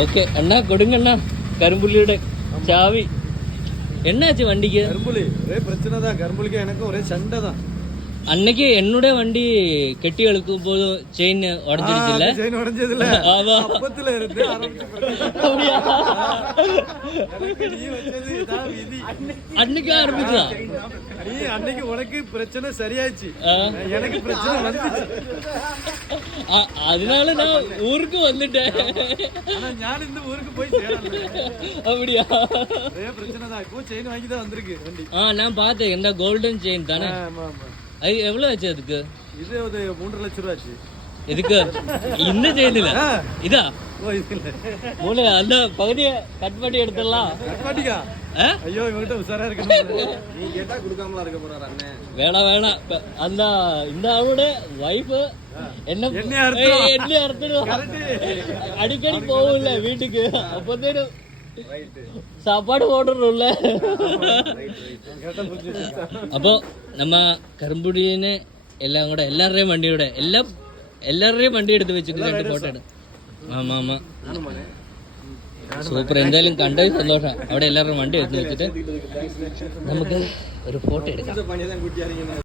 Okay அண்ணா கொடுங்க அண்ணா கரும்புள்ளியோட சாவி. என்னாச்சு வண்டிக்கு? கரும்புலி ஒரே பிரச்சனை தான். கரும்புலிக்கு எனக்கு ஒரே சண்டை தான். அன்னைக்கு என்னோட வண்டி கெட்டி இழுக்கும் போது செயின் உடஞ்சிருச்சுல்ல? செயின் உடஞ்சதுல ஆமா அப்பத்துல இருந்து அன்னைக்கு ஆரம்பிச்சா? நீ அன்னைக்கு உனக்கு பிரச்சனை சரியாச்சு, எனக்கு பிரச்சனை வந்துச்சு. அதனால நான் ஊருக்கு வந்துட்டேன். ஆனா நான் இந்த ஊருக்கு போய் சேரல. அப்படியா? ஒரே பிரச்சனை தான். இப்போ செயின் வாங்கி தான் வந்திருக்கு வண்டி. நான் பார்த்தேன். இந்த கோல்டன் செயின் தானே? ஆமா ஆமா. அது எவ்வளவு ஆச்சு அதுக்கு? இது ஒரு 3 லட்சம் ரூபாய் ஆச்சு. இதுக்கு இந்த செயின்ல இதா? ஓ இது இல்ல. மூளை அந்த பகுதியை கட் பண்ணி எடுத்துடலாம். கட்பாட்டிக்கா? ஐயோ இவங்கிட்ட உசாரா இருக்கணும். நீ கேட்டா கொடுக்காமலா இருக்க போறாரு அண்ணன். வேணாம் அந்த இந்த அவரோட வைஃப் என்ன அறுத்துடும். அடிக்கடி போகும்ல வீட்டுக்கு, அப்போதே சாப்பாடு போடுறோம்ல. அப்போ நம்ம கரும்புடின்னு எல்லாம் கூட எல்லாரையும் வண்டியோட எல்லாரையும் வண்டி എടുത്ത് വെച്ചിട്ട് ഫോട്ടോ എടു. ആമാ ആമാ സൂപ്പർ. എന്തായാലും കണ്ടത് സന്തോഷം. അവിടെ എല്ലാവരും വണ്ടി എടുത്ത് വെച്ചിട്ട് നമുക്ക് ഒരു ഫോട്ടോ എടുക്കാം.